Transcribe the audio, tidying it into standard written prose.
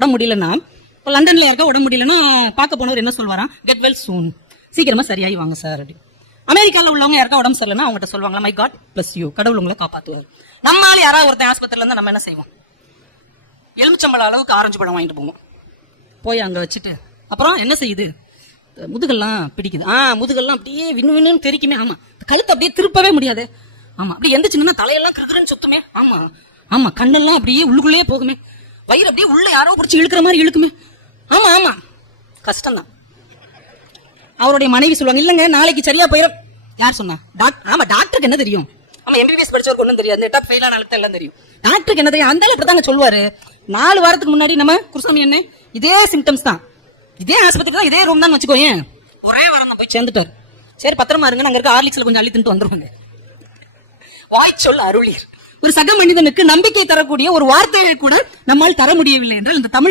உடம்பு முடியலன்னா, இப்போ லண்டன்ல யாருக்கா உடம்பு முடியலன்னா பார்க்க போனவர் என்ன சொல்வாராம், கெட் வெல் சூன், சீக்கிரமா சரியாகி வாங்க சார் அப்படி. அமெரிக்காவில் உள்ளவங்க யாருக்கா உடம்பு சரியில்லைன்னா அவங்ககிட்ட சொல்லுவாங்களா, மை காட் பிளஸ் யூ, கடவுள் உங்களை காப்பாத்துவார். நம்மளால யாராவது ஒருத்தன் ஆஸ்பத்திரியில இருந்தா நம்ம என்ன செய்வோம், எலுமிச்சம்பழம் அளவுக்கு ஆரஞ்சு பழம் வாங்கிட்டு போவோம், போய் அங்க வச்சுட்டு அப்புறம் என்ன செய்யுது, முதுகெல்லாம் பிடிக்குது, முதுகெல்லாம் அப்படியே விண்ணு விண்ணுன்னு தெரிக்குமே, ஆமா கழுத்து அப்படியே திருப்பவே முடியாது, ஆமா அப்படியே எந்திரிச்சுன்னா தலையெல்லாம் கிருக்குறன்னு சுத்துமே, ஆமா ஆமா கண்ணெல்லாம் அப்படியே உள்ளுக்குள்ளேயே போகுமே, வயிறு அப்படியே உள்ள யாரோ பிடிச்சி இழுக்கிற மாதிரி இழுக்குமே, ஆமா ஆமா கஷ்டம்தான். அவருடைய மனைவி சொல்லுவாங்க, இல்லங்க நாளைக்கு சரியா போயிடும். யார் சொன்னா, ஆமா டாக்டருக்கு என்ன தெரியும், ஆமா எம்பிபிஎஸ் படிச்சவருக்கு ஒன்றும் தெரியாது, இந்த டாப் ஃபெயிலான ஆளுக்கு எல்லாம் தெரியும், டாக்டருக்கு என்ன தெரியும், அந்த அப்படித்தாங்க சொல்லுவாரு. 4 வாரத்துக்கு முன்னாடி நம்ம குருசாமி என்ன இதே சிம்டம்ஸ் தான், இதே ஆஸ்பத்திரி தான், இதே ரூம் தான் வச்சுக்கோயேன், ஒரே வாரம் தான் போய் சேர்ந்துட்டாரு. சரி பத்திரமா இருங்க, நாங்க இருக்க ஹார்லிக்ஸ்ல கொஞ்சம் அள்ளி தின்ட்டு வந்துருவாங்க. வாய் சொல் அருளீர். ஒரு சக மனிதனுக்கு நம்பிக்கை தரக்கூடிய ஒரு வார்த்தையை கூட நம்மால் தர முடியவில்லை என்றால் இந்த தமிழ்